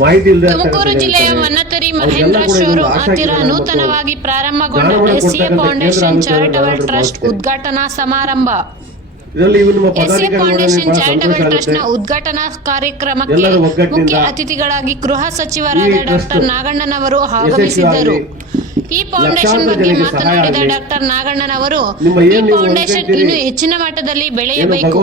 ತುಮಕೂರು ಜಿಲ್ಲೆಯ ವನ್ನತರಿ ಮಹೇಂದ್ರ ಶೋರೂಮ್ ಹತ್ತಿರ ನೂತನವಾಗಿ ಪ್ರಾರಂಭಗೊಂಡ ಎಸ್ಸಿಎ ಫೌಂಡೇಶನ್ ಚಾರಿಟಬಲ್ ಟ್ರಸ್ಟ್ ಉದ್ಘಾಟನಾ ಸಮಾರಂಭ. ಎಸ್ಸಿಎ ಫೌಂಡೇಶನ್ ಚಾರಿಟಬಲ್ ಟ್ರಸ್ಟ್ನ ಉದ್ಘಾಟನಾ ಕಾರ್ಯಕ್ರಮಕ್ಕೆ ಮುಖ್ಯ ಅತಿಥಿಗಳಾಗಿ ಗೃಹ ಸಚಿವರಾದ ಡಾಕ್ಟರ್ ನಾಗಣ್ಣನವರು ಆಗಮಿಸಿದ್ದರು. ಈ ಫೌಂಡೇಶನ್ ಬಗ್ಗೆ ಮಾತನಾಡಿದ ಡಾಕ್ಟರ್ ನಾಗಣ್ಣನವರು, ಈ ಫೌಂಡೇಶನ್ ಇನ್ನೂ ಹೆಚ್ಚಿನ ಮಟ್ಟದಲ್ಲಿ ಬೆಳೆಯಬೇಕು,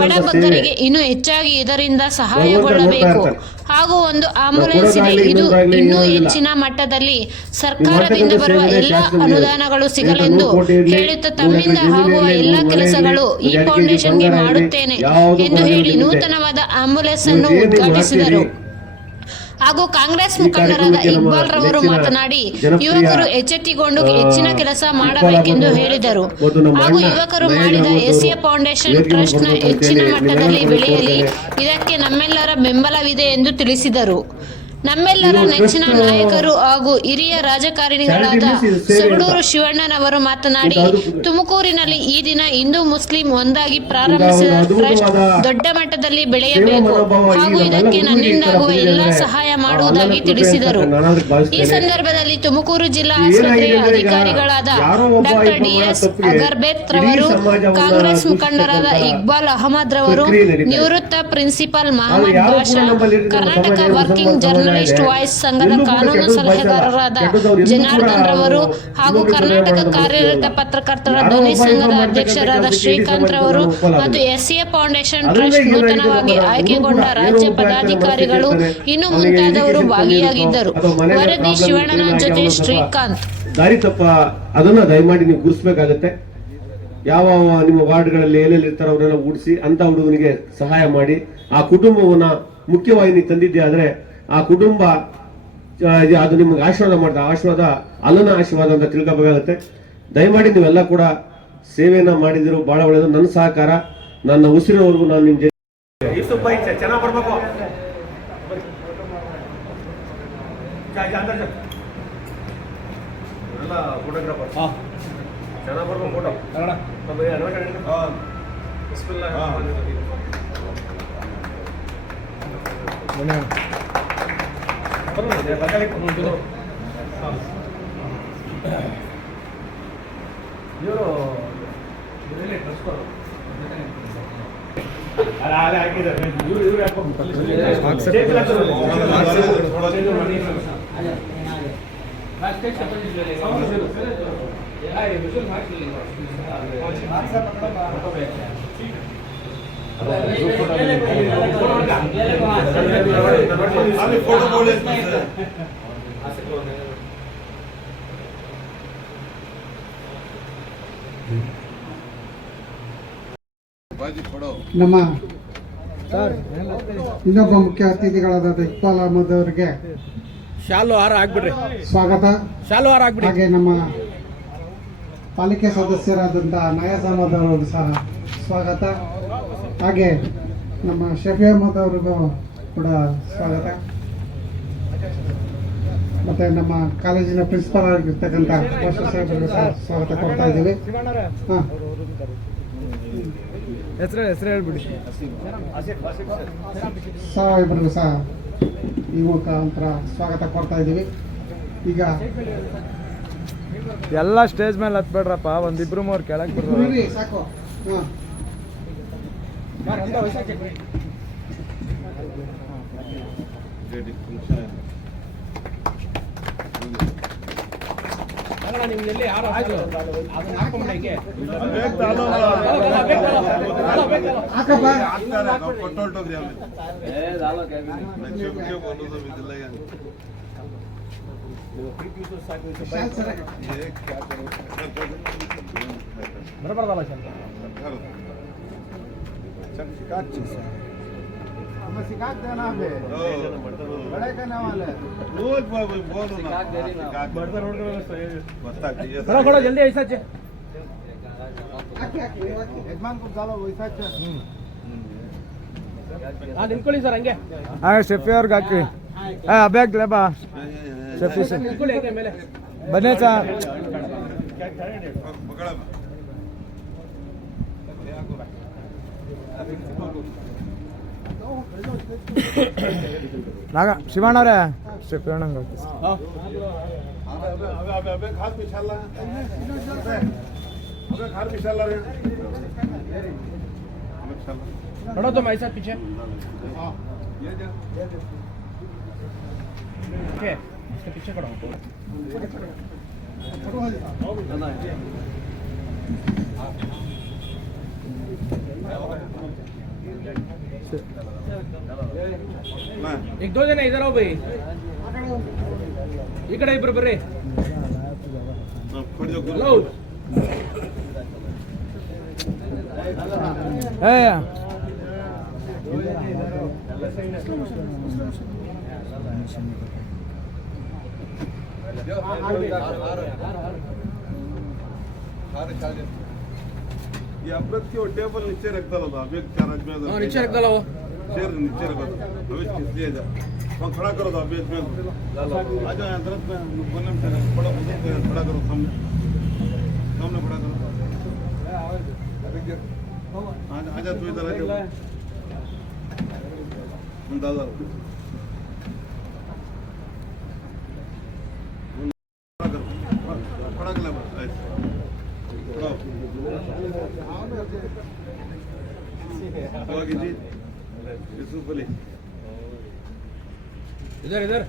ಬಡಬಗ್ಗರಿಗೆ ಇನ್ನೂ ಹೆಚ್ಚಾಗಿ ಇದರಿಂದ ಸಹಾಯಗೊಳ್ಳಬೇಕು ಹಾಗೂ ಒಂದು ಆಂಬ್ಯುಲೆನ್ಸ್ ಇದೆ, ಇದು ಇನ್ನೂ ಹೆಚ್ಚಿನ ಮಟ್ಟದಲ್ಲಿ ಸರ್ಕಾರದಿಂದ ಬರುವ ಎಲ್ಲ ಅನುದಾನಗಳು ಸಿಗಲೆಂದು ಹೇಳುತ್ತಾ ತಮ್ಮಿಂದ ಆಗುವ ಎಲ್ಲ ಕೆಲಸಗಳು ಈ ಫೌಂಡೇಶನ್ಗೆ ಮಾಡುತ್ತೇನೆ ಎಂದು ಹೇಳಿ ನೂತನವಾದ ಆಂಬ್ಯುಲೆನ್ಸ್ ಅನ್ನು ಉದ್ಘಾಟಿಸಿದರು. ಹಾಗೂ ಕಾಂಗ್ರೆಸ್ ಮುಖಂಡರಾದ ಇಕ್ಬಾಲ್ ರವರು ಮಾತನಾಡಿ, ಯುವಕರು ಎಚ್ಚೆತ್ತುಕೊಂಡು ಹೆಚ್ಚಿನ ಕೆಲಸ ಮಾಡಬೇಕೆಂದು ಹೇಳಿದರು. ಹಾಗೂ ಯುವಕರು ಮಾಡಿದ ಎಸ್ಸಿಎ ಫೌಂಡೇಶನ್ ಟ್ರಸ್ಟ್ನ ಹೆಚ್ಚಿನ ಮಟ್ಟದಲ್ಲಿ ಬೆಳೆಯಲಿ, ಇದಕ್ಕೆ ನಮ್ಮೆಲ್ಲರ ಬೆಂಬಲವಿದೆ ಎಂದು ತಿಳಿಸಿದರು. ನಮ್ಮೆಲ್ಲರ ನೆಚ್ಚಿನ ನಾಯಕರು ಹಾಗೂ ಹಿರಿಯ ರಾಜಕಾರಣಿಗಳಾದ ಸೊಗಡೂರು ಶಿವಣ್ಣನವರು ಮಾತನಾಡಿ, ತುಮಕೂರಿನಲ್ಲಿ ಈ ದಿನ ಹಿಂದೂ ಮುಸ್ಲಿಂ ಒಂದಾಗಿ ಪ್ರಾರಂಭಿಸಿದ ಟ್ರಸ್ಟ್ ದೊಡ್ಡ ಮಟ್ಟದಲ್ಲಿ ಬೆಳೆಯಬೇಕು ಹಾಗೂ ಇದಕ್ಕೆ ನನ್ನಿಂದಾಗುವ ಎಲ್ಲ ಸಹಾಯ ಮಾಡುವುದಾಗಿ ತಿಳಿಸಿದರು. ಈ ಸಂದರ್ಭದಲ್ಲಿ ತುಮಕೂರು ಜಿಲ್ಲಾ ಆಸ್ಪತ್ರೆಯ ಅಧಿಕಾರಿಗಳಾದ ಡಾಕ್ಟರ್ ಡಿಎಸ್ ಅಗರ್ಬೇತ್ ರವರು, ಕಾಂಗ್ರೆಸ್ ಮುಖಂಡರಾದ ಇಕ್ಬಾಲ್ ಅಹಮದ್ ರವರು, ನಿವೃತ್ತ principal Mohammed Basha, Karnataka working journalist voice ಸಂಘದ ಕಾನೂನು ಸಲಹೆಗಾರರಾದ ಜನಾರ್ದನ್ ರವರು ಹಾಗೂ ಕರ್ನಾಟಕ ಕಾರ್ಯರತ ಪತ್ರಕರ್ತರ ಧ್ವನಿ ಸಂಘದ ಅಧ್ಯಕ್ಷರಾದ ಶ್ರೀಕಾಂತ್ ರವರು ಮತ್ತು ಎಸ್ಸಿಎ ಫೌಂಡೇಶನ್ ಟ್ರಸ್ಟ್ ನೂತನವಾಗಿ ಆಯ್ಕೆಗೊಂಡ ರಾಜ್ಯ ಪದಾಧಿಕಾರಿಗಳು ಇನ್ನು ಮುಂತಾದವರು ಭಾಗಿಯಾಗಿದ್ದರು. ವರದಿ ಶಿವಣ್ಣನ ಜೊತೆ ಶ್ರೀಕಾಂತ್. ದಾರಿ ತಪ್ಪ ಅದನ್ನ ದಯಮಾಡಿ ನೀವು ಗುರುಸ್ಬೇಕಾಗತ್ತೆ. ಯಾವ ನಿಮ್ಮ ವಾರ್ಡ್ಗಳಲ್ಲಿ ಎಲ್ಲೆಲ್ಲಿ ಇರ್ತಾರೋ ಅವರೆಲ್ಲ ಉಡಿಸಿ ಅಂತ ಹುಡುಗನಿಗೆ ಸಹಾಯ ಮಾಡಿ ಆ ಕುಟುಂಬವನ್ನ ಮುಖ್ಯವಾಗಿ ನೀವು ತಂದಿದ್ದೆ ಆದ್ರೆ ಆ ಕುಟುಂಬ ಅದು ನಿಮ್ಗೆ ಆಶೀರ್ವಾದ ಮಾಡ್ತಾ ಆಶೀರ್ವಾದ ಅಲ್ಲನ ಆಶೀರ್ವಾದ ಅಂತ ತಿಳ್ಕೋಬೇಕಾಗತ್ತೆ. ದಯಮಾಡಿ ನೀವೆಲ್ಲ ಕೂಡ ಸೇವೆಯನ್ನ ಮಾಡಿದಿರು, ಬಹಳ ಒಳ್ಳೆಯದು. ನನ್ನ ಸಹಕಾರ ನನ್ನ ಉಸಿರಿನವರೆಗೂ ನಾನು ನಿಮ್ ಚೆನ್ನಾಗಿ ಬರ್ಬೇಕು. ಚೆನ್ನಾಗಿ ಬರ್ಬೇಕು ಫೋಟೋ. ನಮ್ಮ ಇನ್ನೊಬ್ಬ ಮುಖ್ಯ ಅತಿಥಿಗಳಾದ ಇಕ್ಬಾಲ್ ಅಹಮದ್ ಅವರಿಗೆ ಶಾಲು ಹಾರ ಹಾಕ್ಬಿಡ್ರಿ ಸ್ವಾಗತ. ಶಾಲು ಹಾರ ಹಾಕ್ಬಿಡಿ. ಹಾಗೆ ನಮ್ಮ ಪಾಲಿಕೆ ಸದಸ್ಯರಾದಂಥ ನಯಾಜ್ ಅಹಮದ್ ಅವರಿಗೂ ಸಹ ಸ್ವಾಗತ. ಹಾಗೆ ನಮ್ಮ ಶಫಿ ಅಹಮದ್ ಅವರಿಗೂ ಕೂಡ ಸ್ವಾಗತ. ಮತ್ತೆ ನಮ್ಮ ಕಾಲೇಜಿನ ಪ್ರಿನ್ಸಿಪಾಲ್ ಆಗಿರ್ತಕ್ಕಂಥ ಭಾಷಾ ಸಾಹೇಬರಿಗೂ ಸಹ ಸ್ವಾಗತ ಕೊಡ್ತಾ ಇದ್ದೀವಿ. ಹಾಂ, ಹೆಸರು ಹೇಳ್ಬಿಡಿ. ಸಾಹೇಬರಿಗೂ ಸಹ ಈ ಮುಖಾಂತರ ಸ್ವಾಗತ ಕೊಡ್ತಾ ಇದ್ದೀವಿ. ಈಗ ಎಲ್ಲ ಸ್ಟೇಜ್ ಮೇಲೆ ಹತ್ಬೇಡ್ರಪ್ಪ, ಒಂದಿಬ್ರು ಮೂರು ಕೆಳಗೆ ಬರ್ರಿ ಸಾಕು. ನಿಮ್ದಲ್ಲಿ ಯಾರು बरबरदाला हमें सिखा देना है बड़े करने वाले रोज बोलो ना बढ़ता रोड बता थोड़ा थोड़ा जल्दी ऐसा चे यजमान को डालो वैसा चे हां निल्ಕೊಳ್ಳಿ ಸರ್ ಹಂಗೆ ಆ ಶೆಫಿ ಅವ್ರಿಗೆ ಹಾಕಿ ಅಬ್ಯಾಗ್ ಲೇಬಾ ಶೆಫಿ ಸರ್ ನಿಲ್ಕೊಳ್ಳಿ ಹಂಗೆ ಮೇಲೆ ಬನ್ನಿ ಸರ್ पकड़ा ಶಿವಣ್ಣವ್ರೆ ಶಿವಣ್ಣಂಗೆ अबे खास मिशाला अबे खास मिशाला रे खड़ो तुम ऐसा पीछे ये जा ओके इसके पीछे खड़ा हो एक दो जने इधर आओ भाई ಈ ಕಡೆ ಇಬ್ರು ಬರ್ರಿ ये अमृत की टेबल नीचे रखता लो अभी 4 आदमी नीचे रख दो शेर नीचे रखो अभी किसलिए जा वहाँ खड़ा करो अभी इसमें आ जाओ अंदर बनने में बड़ा खड़ा करो सामने सामने खड़ा करो आ जा तू इधर आ जा दादा खड़ा कर ले बस खड़ा जी यूसुफ अली इधर इधर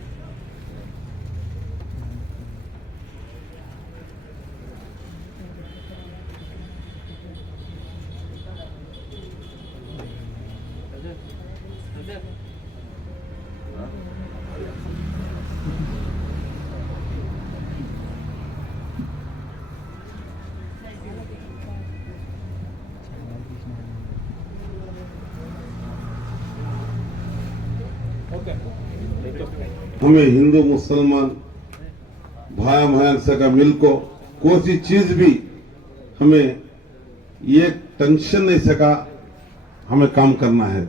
हमें हिंदू मुसलमान भाई बहन सका मिलको कोई सी चीज भी हमें ये टेंशन नहीं सका हमें काम करना है।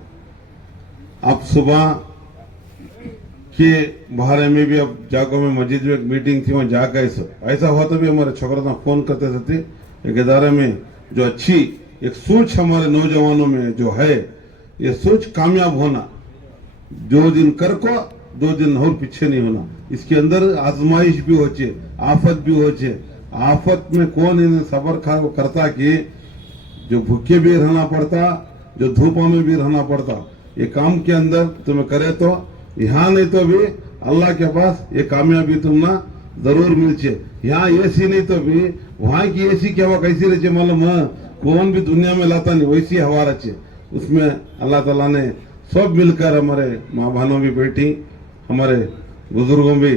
अब सुबह के बारे में भी अब जाको में मस्जिद में एक मीटिंग थी वहां जाकर ऐसा हुआ तो भी हमारे छोकरा फोन करते थे एक इदारे में जो अच्छी एक सोच हमारे नौजवानों में जो है ये सोच कामयाब होना 2 दिन कर को 2 दिन और पीछे नहीं होना इसके अंदर आजमाइश भी होचे आफत भी होचे आफत में कौन इन्हें सबर करता कि जो भूखे भी रहना पड़ता जो धूपों में भी रहना पड़ता ये काम के अंदर तुम्हें करे तो यहाँ नहीं तो भी अल्लाह के पास ये कामयाबी तुमना जरूर मिलचे यहाँ एसी नहीं तो भी वहाँ की एसी क्या हुआ कैसी रहे मालूम कौन भी दुनिया में लाता नहीं वैसी हवा रचे उसमें अल्लाह ताला ने सब मिलकर हमारे माँ बहनों भी बैठी हमारे बुजुर्गों भी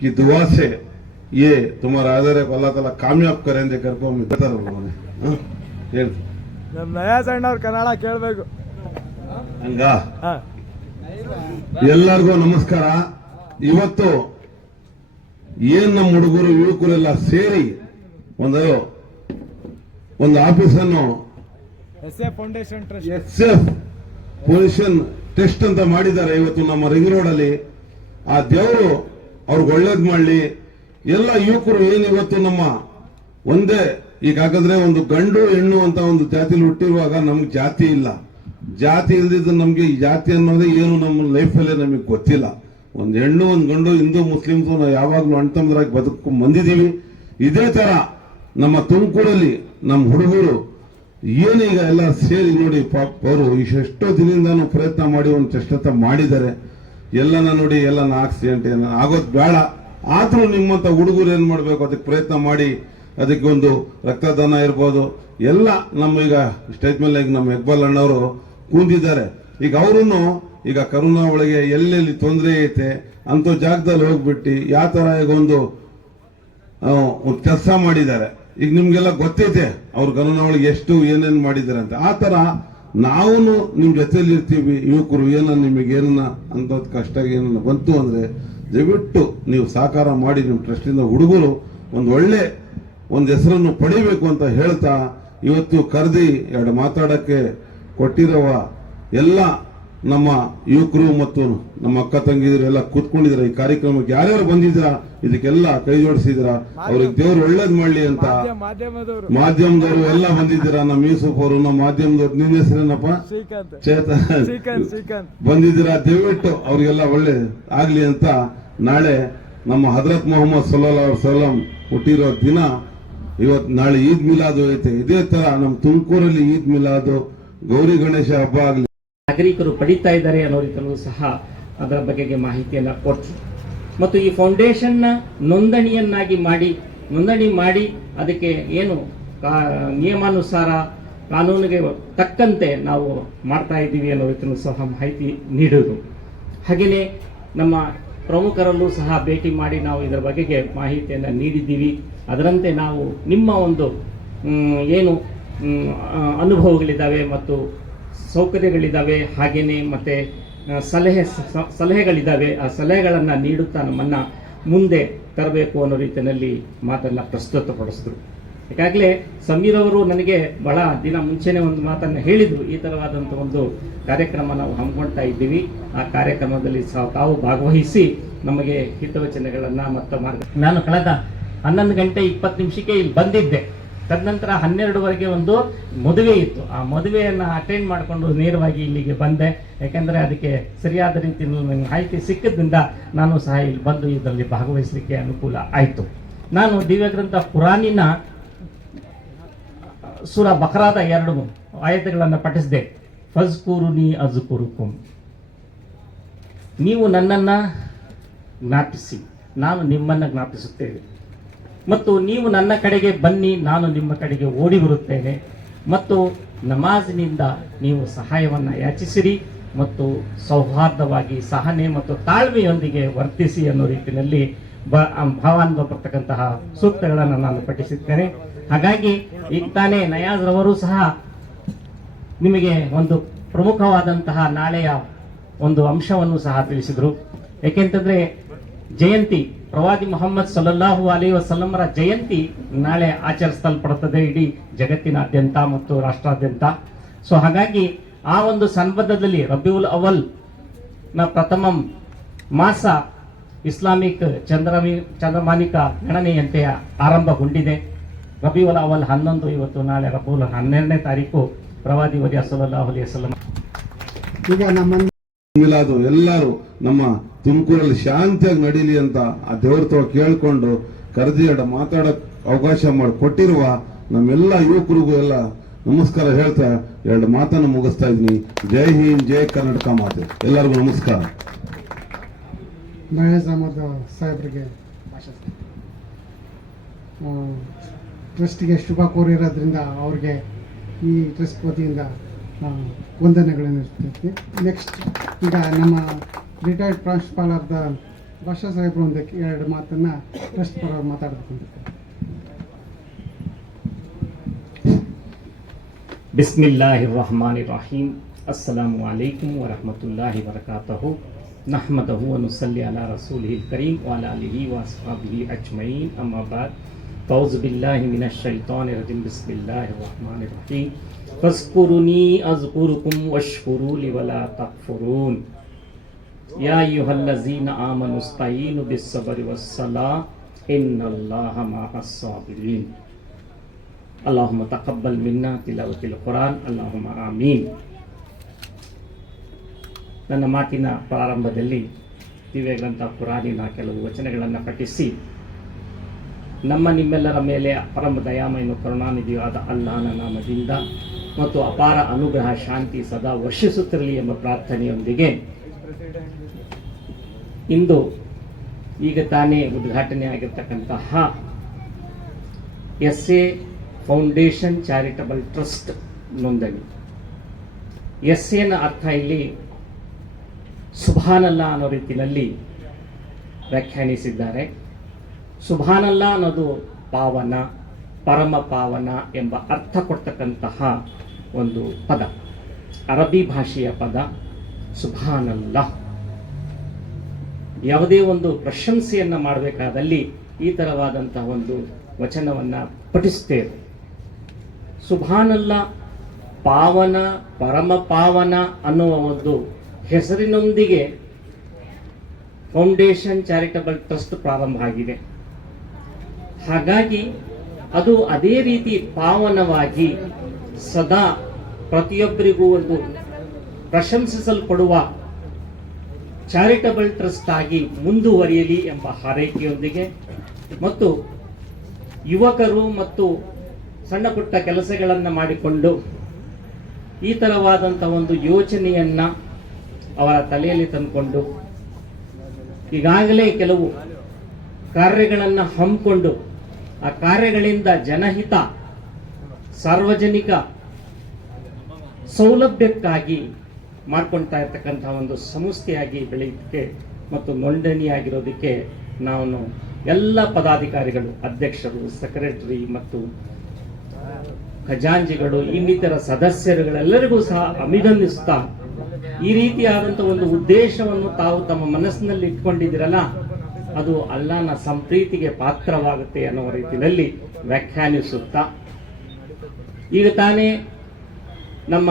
की दुआ से ये तुम्हारा आदर है अल्लाह ताला कामयाब करेंगे करको हम बता रहे ನಯಾ ಸಣ್ಣವ್ರ ಕನ್ನಡ ಕೇಳಬೇಕು ಹಂಗ ಎಲ್ಲರಿಗೂ ನಮಸ್ಕಾರ ಇವತ್ತು ಏನ್ ನಮ್ಮ ಹುಡುಗರು ಯುವಕರೆಲ್ಲ ಸೇರಿ ಒಂದು ಆಫೀಸನ್ನು SF foundation trust SF position test ಅಂತ ಮಾಡಿದ್ದಾರೆ ಇವತ್ತು ನಮ್ಮ ರಿಂಗ್ ರೋಡ್ ಅಲ್ಲಿ ಆ ದೇವರು ಅವ್ರಿಗೆ ಒಳ್ಳೇದ್ ಮಾಡ್ಲಿ ಎಲ್ಲ ಯುವಕರು ಏನು ಇವತ್ತು ನಮ್ಮ ಒಂದೇ ಈಗಾಗದ್ರೆ ಒಂದು ಗಂಡು ಹೆಣ್ಣು ಅಂತ ಒಂದು ಜಾತಿಲಿ ಹುಟ್ಟಿರುವಾಗ ನಮ್ಗೆ ಜಾತಿ ಇಲ್ಲ ಜಾತಿ ಇಲ್ದಿದ್ದು ನಮ್ಗೆ ಈ ಜಾತಿ ಅನ್ನೋದೇ ಏನು ನಮ್ಮ ಲೈಫಲ್ಲೇ ನಮಗೆ ಗೊತ್ತಿಲ್ಲ ಒಂದು ಹೆಣ್ಣು ಒಂದು ಗಂಡು ಹಿಂದೂ ಮುಸ್ಲಿಮ್ಸ್ ನಾವು ಯಾವಾಗ್ಲೂ ಅಣ್ತಂದ್ರಾಗಿ ಬದುಕು ಬಂದಿದೀವಿ ಇದೇ ತರ ನಮ್ಮ ತುಮಕೂರಲ್ಲಿ ನಮ್ಮ ಹುಡುಗರು ಏನೀಗ ಎಲ್ಲ ಸೇರಿ ನೋಡಿ ಅವರು ಇಷ್ಟೆಷ್ಟೋ ದಿನದಿಂದಾನು ಪ್ರಯತ್ನ ಮಾಡಿ ಒಂದು ಟೆಸ್ಟ್ ಮಾಡಿದ್ದಾರೆ ಎಲ್ಲನ ನೋಡಿ ಎಲ್ಲನ ಆಕ್ಸಿಡೆಂಟ್ ಆಗೋದು ಬೇಡ ಆದ್ರೂ ನಿಮ್ಮಂತ ಹುಡುಗರು ಏನ್ ಮಾಡ್ಬೇಕು ಅದಕ್ಕೆ ಪ್ರಯತ್ನ ಮಾಡಿ ಅದಕ್ಕೆ ಒಂದು ರಕ್ತದಾನ ಇರ್ಬೋದು ಎಲ್ಲ ನಮ್ಮ ಈಗ ಸ್ಟೇಜ್ ಮೇಲೆ ಈಗ ನಮ್ಮ ಇಕ್ಬಾಲ್ ಅಣ್ಣವರು ಕೂಂದಿದ್ದಾರೆ ಈಗ ಅವರನ್ನು ಈಗ ಕರೋನಾ ಒಳಗೆ ಎಲ್ಲೆಲ್ಲಿ ತೊಂದರೆ ಐತೆ ಅಂತ ಜಾಗದಲ್ಲಿ ಹೋಗ್ಬಿಟ್ಟು ಯಾವ ತರ ಈಗ ಒಂದು ಕೆಲಸ ಮಾಡಿದ್ದಾರೆ ಈಗ ನಿಮ್ಗೆಲ್ಲ ಗೊತ್ತೈತೆ ಅವ್ರು ಕರೋನಾ ಒಳಗೆ ಎಷ್ಟು ಏನೇನ್ ಮಾಡಿದ್ದಾರೆ ಅಂತ ಆ ತರ ನಾವು ನಿಮ್ ಜೊತೆಲಿ ಇರ್ತೀವಿ ಯುವಕರು ನಿಮಗೆ ಏನನ್ನ ಅಂತ ಕಷ್ಟ ಏನನ್ನ ಬಂತು ಅಂದ್ರೆ ದಯವಿಟ್ಟು ನೀವು ಸಹಕಾರ ಮಾಡಿ ನಿಮ್ ಟ್ರಸ್ಟ್ ಇಂದ ಹುಡುಗರು ಒಳ್ಳೆ ಒಂದು ಹೆಸರನ್ನು ಪಡಿಬೇಕು ಅಂತ ಹೇಳ್ತಾ ಇವತ್ತು ಕರೆದಿ ಎರಡು ಮಾತಾಡಕ್ಕೆ ಕೊಟ್ಟಿರುವ ಎಲ್ಲ ನಮ್ಮ ಯುವಕರು ಮತ್ತು ನಮ್ಮ ಅಕ್ಕ ತಂಗಿದ್ರು ಎಲ್ಲ ಕೂತ್ಕೊಂಡಿದ್ರ ಈ ಕಾರ್ಯಕ್ರಮಕ್ಕೆ ಯಾರ್ಯಾರು ಬಂದಿದ್ದೀರಾ ಇದಕ್ಕೆಲ್ಲ ಕೈ ಜೋಡಿಸಿದಿರಾ, ಅವ್ರಿಗೆ ದೇವ್ರು ಒಳ್ಳೇದ್ ಮಾಡ್ಲಿ ಅಂತ ಮಾಧ್ಯಮದವರು ಮಾಧ್ಯಮದವರು ಎಲ್ಲ ಬಂದಿದ್ದೀರಾ. ನಮ್ಮ ಯೂಸುಫ್ ಅವರು, ನಮ್ಮ ಮಾಧ್ಯಮದವ್ರು, ನಿನ್ನ ಹೆಸರೇನಪ್ಪ? ಶ್ರೀಕಾಂತ್ ಚೇತನ್ ಬಂದಿದ್ದೀರಾ. ದಯವಿಟ್ಟು ಅವ್ರಿಗೆಲ್ಲ ಒಳ್ಳೆ ಆಗ್ಲಿ ಅಂತ. ನಾಳೆ ನಮ್ಮ ಹಜರತ್ ಮೊಹಮ್ಮದ್ ಸಲ್ಲಲ್ಲಾಹು ಅಲೈಹಿ ವಸಲ್ಲಂ ಹುಟ್ಟಿರೋ ದಿನ ಇವತ್ತು. ನಾಳೆ ಈದ್ ಮಿಲಾದು ಐತೆ. ಇದೇ ತರ ನಮ್ಮ ತುಮಕೂರಲ್ಲಿ ಈದ್ ಮಿಲಾದು, ಗೌರಿ ಗಣೇಶ ಹಬ್ಬ ಆಗ್ಲಿ, ನಾಗರಿಕರು ಪಡಿತಾ ಇದ್ದಾರೆ ಅನ್ನೋ ರೀತಿಯಲ್ಲೂ ಸಹ ಅದರ ಬಗೆಗೆ ಮಾಹಿತಿಯನ್ನು ಕೊಟ್ಟು, ಮತ್ತು ಈ ಫೌಂಡೇಶನ್ನ ನೋಂದಣಿ ಮಾಡಿ ಅದಕ್ಕೆ ಏನು ನಿಯಮಾನುಸಾರ ಕಾನೂನಿಗೆ ತಕ್ಕಂತೆ ನಾವು ಮಾಡ್ತಾ ಇದ್ದೀವಿ ಅನ್ನೋ ರೀತಿಯಲ್ಲೂ ಸಹ ಮಾಹಿತಿ ನೀಡುವುದು. ಹಾಗೆಯೇ ನಮ್ಮ ಪ್ರಮುಖರಲ್ಲೂ ಸಹ ಭೇಟಿ ಮಾಡಿ ನಾವು ಇದರ ಬಗೆಗೆ ಮಾಹಿತಿಯನ್ನು ನೀಡಿದ್ದೀವಿ. ಅದರಂತೆ ನಾವು ನಿಮ್ಮ ಒಂದು ಏನು ಅನುಭವಗಳಿದ್ದಾವೆ ಮತ್ತು ಸೌಕರ್ಯಗಳಿದ್ದಾವೆ, ಹಾಗೆಯೇ ಮತ್ತು ಸಲಹೆಗಳಿದ್ದಾವೆ, ಆ ಸಲಹೆಗಳನ್ನು ನೀಡುತ್ತಾ ನಮ್ಮನ್ನು ಮುಂದೆ ತರಬೇಕು ಅನ್ನೋ ರೀತಿಯಲ್ಲಿ ಮಾತನ್ನು ಪ್ರಸ್ತುತಪಡಿಸಿದ್ರು. ಈಗಾಗಲೇ ಸಮೀರ್ ಅವರು ನನಗೆ ಬಹಳ ದಿನ ಮುಂಚೆನೇ ಒಂದು ಮಾತನ್ನು ಹೇಳಿದರು, ಈ ಥರವಾದಂಥ ಒಂದು ಕಾರ್ಯಕ್ರಮ ನಾವು ಹಮ್ಮಿಕೊಳ್ತಾ ಇದ್ದೀವಿ, ಆ ಕಾರ್ಯಕ್ರಮದಲ್ಲಿ ಸಹ ತಾವು ಭಾಗವಹಿಸಿ ನಮಗೆ ಹಿತವಚನಗಳನ್ನು ಮತ್ತು ನಾನು ಕಳೆದ 11 ಗಂಟೆ 20 ನಿಮಿಷಕ್ಕೆ ಇಲ್ಲಿ ಬಂದಿದ್ದೆ. ತದನಂತರ 12ವರೆಗೆ ಒಂದು ಮದುವೆ ಇತ್ತು. ಆ ಮದುವೆಯನ್ನು ಅಟೆಂಡ್ ಮಾಡಿಕೊಂಡು ನೇರವಾಗಿ ಇಲ್ಲಿಗೆ ಬಂದೆ. ಯಾಕೆಂದರೆ ಅದಕ್ಕೆ ಸರಿಯಾದ ರೀತಿಯಲ್ಲಿ ನನಗೆ ಮಾಹಿತಿ ಸಿಕ್ಕಿದ್ರಿಂದ ನಾನು ಸಹ ಇಲ್ಲಿ ಬಂದು ಇದರಲ್ಲಿ ಭಾಗವಹಿಸಲಿಕ್ಕೆ ಅನುಕೂಲ ಆಯಿತು. ನಾನು ದಿವ್ಯ ಗ್ರಂಥ ಕುರಾನಿನ ಸೂರ ಬಕರಾದ 2 ಆಯತುಗಳನ್ನು ಪಠಿಸಿದೆ. ಫಜ್ಕುರುನಿ ಅಜ್ಕುರುಕುಂ, ನೀವು ನನ್ನನ್ನು ಜ್ಞಾಪಿಸಿ, ನಾನು ನಿಮ್ಮನ್ನು ಜ್ಞಾಪಿಸುತ್ತೇನೆ, ಮತ್ತು ನೀವು ನನ್ನ ಕಡೆಗೆ ಬನ್ನಿ, ನಾನು ನಿಮ್ಮ ಕಡೆಗೆ ಓಡಿ ಬರುತ್ತೇನೆ, ಮತ್ತು ನಮಾಜಿನಿಂದ ನೀವು ಸಹಾಯವನ್ನು ಯಾಚಿಸಿರಿ, ಮತ್ತು ಸೌಹಾರ್ದವಾಗಿ ಸಹನೆ ಮತ್ತು ತಾಳ್ಮೆಯೊಂದಿಗೆ ವರ್ತಿಸಿ ಅನ್ನೋ ರೀತಿಯಲ್ಲಿ ಭಾವಾನ್ವ ಬರ್ತಕ್ಕಂತಹ ಸೂಕ್ತಗಳನ್ನು ನಾನು ಪಠಿಸಿದ್ದೇನೆ. ಹಾಗಾಗಿ ಈಗ ತಾನೇ ನಯಾಜ್ ರವರು ಸಹ ನಿಮಗೆ ಒಂದು ಪ್ರಮುಖವಾದಂತಹ ನಾಳೆಯ ಒಂದು ಅಂಶವನ್ನು ಸಹ ತಿಳಿಸಿದರು. ಏಕೆಂತಂದ್ರೆ ಜಯಂತಿ, ಪ್ರವಾದಿ ಮೊಹಮ್ಮದ್ ಸಲ್ಲಲ್ಲಾಹು ಅಲೈಹಿ ವಸಲ್ಲಮರ ಜಯಂತಿ ನಾಳೆ ಆಚರಿಸಲ್ಪಡುತ್ತದೆ ಇಡೀ ಜಗತ್ತಿನಾದ್ಯಂತ ಮತ್ತು ರಾಷ್ಟ್ರಾದ್ಯಂತ. ಸೊ ಹಾಗಾಗಿ ಆ ಒಂದು ಸಂಬಂಧದಲ್ಲಿ ರಬಿಯುಲ್ ಅವಲ್ ನ ಪ್ರಥಮ ಮಾಸ ಇಸ್ಲಾಮಿಕ್ ಚಂದ್ರಮಾನಿಕ ಗಣನೆಯಂತೆ ಆರಂಭಗೊಂಡಿದೆ. ರಬಿಯುಲ್ ಅವಲ್ 11 ಇವತ್ತು, ನಾಳೆ ರಬಿಯುಲ್ 12ನೇ ತಾರೀಕು ಪ್ರವಾದಿ ವರ್ಯ ಸಲ್ಲಲ್ಲಾಹು ಅಲೈಹಿ ವಸಲ್ಲಂ. ಈಗ ನಮ್ಮ ಮಿಲಾದು ಎಲ್ಲರೂ ನಮ್ಮ ತುಮಕೂರಲ್ಲಿ ಶಾಂತಿಯಾಗಿ ನಡೀಲಿ ಅಂತ ಆ ದೇವ್ರ ತವ ಕೇಳ್ಕೊಂಡು ಕರೆದಿ ಮಾತಾಡಕ್ ಅವಕಾಶ ಮಾಡಿ ಕೊಟ್ಟಿರುವ ನಮ್ಮೆಲ್ಲ ಯುವಕರಿಗೂ ಎಲ್ಲ ನಮಸ್ಕಾರ ಹೇಳ್ತಾ 2 ಮಾತನ್ನು ಮುಗಿಸ್ತಾ ಇದ್ದೀನಿ. ಜೈ ಹಿಂದ್, ಜೈ ಕರ್ನಾಟಕ ಮಾತೆ. ಎಲ್ಲರಿಗೂ ನಮಸ್ಕಾರ. ನಯಾಜ್ ಅಹಮದ್ ಸಾಹೇಬ್ರಿಗೆ ಟ್ರಸ್ಟಿಗೆ ಶುಭ ಕೋರಿರೋದ್ರಿಂದ ಅವ್ರಿಗೆ ಈ ಟ್ರಸ್ಟ್ ವತಿಯಿಂದ ವಂದನೆಗಳನ್ನು ಇರ್ತೀವಿ. ನೆಕ್ಸ್ಟ್ ಈಗ ನಮ್ಮ ರಿಟೈರ್ಡ್ ಪ್ರಾಂಶುಪಾಲರಾದ ಭಾಷಾ ಸಾಹೇಬರು ಒಂದು 2 ಮಾತನ್ನು ಟ್ರಸ್ಟ್ ಪರ ಮಾತಾಡಬೇಕು. ಬಿಸ್ಮಿಲ್ಲಾಹಿರ್ ರಹಮಾನಿರ್ ರಹೀಮ್. ಅಸ್ಸಲಾಮು ಅಲೈಕುಂ ವರಹಮತುಲ್ಲಾಹಿ ವಬರಕಾತುಹು. ನಹ್ಮದುಹು ವ ನುಸಲ್ಲಿ ಅಲಾ ರಸೂಲಿಹಿಲ್ ಕರೀಮ್ ವ ಅಲಾ ಆಲಿಹಿ ವ ಅಸ್ಹಾಬಿಹಿ ಅಜ್ಮഈನ್. ಅಮ್ಮಾ ಬಾದ್. ಔಜು ಬಿಲ್ಲಾಹಿ ಮಿನಶ್ ಶೈತಾನಿರ್ ರಜೀಮ್. ಬಿಸ್ಮಿಲ್ಲಾಹಿರ್ ರಹಮಾನಿರ್ ರಹೀಮ್. ಫಜ್ಕುರುನಿ ಅಜ್ಕುರುಕುಂ ವಶ್ಕುರೂಲಿ ವಲಾ ತಕ್ಫುರೂನ್. ಯಾ ಅಯ್ಯುಹಲ್ಲಜೀನ ಆಮನು ಇಸ್ತഈನು ಬಿಸ್ಸಬ್ರಿ ವಸ್ಸಲಾ ಇನ್ನಲ್ಲಾಹ ಮಅಸ್ ಸಾಬಿರೀನ್. ಅಲ್ಲಾಹುಮ್ಮ ತಕಬ್ಬಲ್ ಮಿನ್ನಾ ತಿಲಾವತಿಲ್ ಕುರಾನ್. ಅಲ್ಲಾಹುಮ್ಮ ಆಮೀನ್. ನನ್ನ ಮಾತಿನ ಪ್ರಾರಂಭದಲ್ಲಿ ದಿವ್ಯ ಗ್ರಂಥ ಕುರಾನಿನ ಕೆಲವು ವಚನಗಳನ್ನು ಪಠಿಸಿ ನಮ್ಮ ನಿಮ್ಮೆಲ್ಲರ ಮೇಲೆ ಪರಮ ದಯಾಮಯನು ಕರುಣಾನಿಧಿಯೂ ಆದ ಅಲ್ಲಾಹನ ನಾಮದಿಂದ ಮತ್ತು ಅಪಾರ ಅನುಗ್ರಹ ಶಾಂತಿ ಸದಾ ವರ್ಷಿಸುತ್ತಿರಲಿ ಎಂಬ ಪ್ರಾರ್ಥನೆಯೊಂದಿಗೆ ಇಂದು ಈಗ ತಾನೇ ಉದ್ಘಾಟನೆ ಆಗಿರ್ತಕ್ಕಂತಹ ಎಸ್ಎ ಫೌಂಡೇಶನ್ ಚಾರಿಟಬಲ್ ಟ್ರಸ್ಟ್ ನೋಂದಣಿ. ಎಸ್ಎನ ಅರ್ಥ ಇಲ್ಲಿ ಸುಭಾನಲ್ಲಾ ಅನ್ನೋ ರೀತಿಯಲ್ಲಿ ವ್ಯಾಖ್ಯಾನಿಸಿದ್ದಾರೆ. ಸುಭಾನಲ್ಲಾ ಅನ್ನೋದು ಪಾವನ, ಪರಮ ಪಾವನ ಎಂಬ ಅರ್ಥ ಕೊಡ್ತಕ್ಕಂತಹ ಒಂದು ಪದ, ಅರಬ್ಬಿ ಭಾಷೆಯ ಪದ ಸುಭಾನಲ್ಲಾ. ಯಾವುದೇ ಒಂದು ಪ್ರಶಂಸೆಯನ್ನು ಮಾಡಬೇಕಾದಲ್ಲಿ ಈ ಥರವಾದಂತಹ ಒಂದು ವಚನವನ್ನು ಪಠಿಸ್ತೇವೆ. ಸುಭಾನಲ್ಲಾ, ಪಾವನ, ಪರಮ ಪಾವನ ಅನ್ನುವ ಒಂದು ಹೆಸರಿನೊಂದಿಗೆ ಫೌಂಡೇಶನ್ ಚಾರಿಟಬಲ್ ಟ್ರಸ್ಟ್ ಪ್ರಾರಂಭ ಆಗಿದೆ. ಹಾಗಾಗಿ ಅದು ಅದೇ ರೀತಿ ಪಾವನವಾಗಿ ಸದಾ ಪ್ರತಿಯೊಬ್ಬರಿಗೂ ಒಂದು ಪ್ರಶಂಸಿಸಲ್ಪಡುವ ಚಾರಿಟಬಲ್ ಟ್ರಸ್ಟ್ ಆಗಿ ಮುಂದುವರಿಯಲಿ ಎಂಬ ಹಾರೈಕೆಯೊಂದಿಗೆ ಮತ್ತು ಯುವಕರು ಮತ್ತು ಸಣ್ಣ ಪುಟ್ಟ ಕೆಲಸಗಳನ್ನು ಮಾಡಿಕೊಂಡು ಈ ತರವಾದಂಥ ಒಂದು ಯೋಚನೆಯನ್ನ ಅವರ ತಲೆಯಲ್ಲಿ ತಂದುಕೊಂಡು ಈಗಾಗಲೇ ಕೆಲವು ಕಾರ್ಯಗಳನ್ನು ಹಮ್ಮಿಕೊಂಡು ಆ ಕಾರ್ಯಗಳಿಂದ ಜನಹಿತ ಸಾರ್ವಜನಿಕ ಸೌಲಭ್ಯಕ್ಕಾಗಿ ಮಾಡ್ಕೊಳ್ತಾ ಇರ್ತಕ್ಕಂಥ ಒಂದು ಸಂಸ್ಥೆಯಾಗಿ ಬೆಳೆಯೋದಕ್ಕೆ ಮತ್ತು ನೋಂದಣಿಯಾಗಿರೋದಕ್ಕೆ ನಾನು ಎಲ್ಲ ಪದಾಧಿಕಾರಿಗಳು, ಅಧ್ಯಕ್ಷರು, ಸೆಕ್ರೆಟರಿ ಮತ್ತು ಖಜಾಂಚಿಗಳು, ಇನ್ನಿತರ ಸದಸ್ಯರುಗಳೆಲ್ಲರಿಗೂ ಸಹ ಅಭಿನಂದಿಸುತ್ತಾ, ಈ ರೀತಿಯಾದಂಥ ಒಂದು ಉದ್ದೇಶವನ್ನು ತಾವು ತಮ್ಮ ಮನಸ್ಸಿನಲ್ಲಿ ಇಟ್ಕೊಂಡಿದ್ದೀರಲ್ಲ, ಅದು ಅಲ್ಲಾಹನ ಸಂಪ್ರೀತಿಗೆ ಪಾತ್ರವಾಗುತ್ತೆ ಅನ್ನುವ ರೀತಿಯಲ್ಲಿ ವ್ಯಾಖ್ಯಾನಿಸುತ್ತಾ, ಈಗ ತಾನೇ ನಮ್ಮ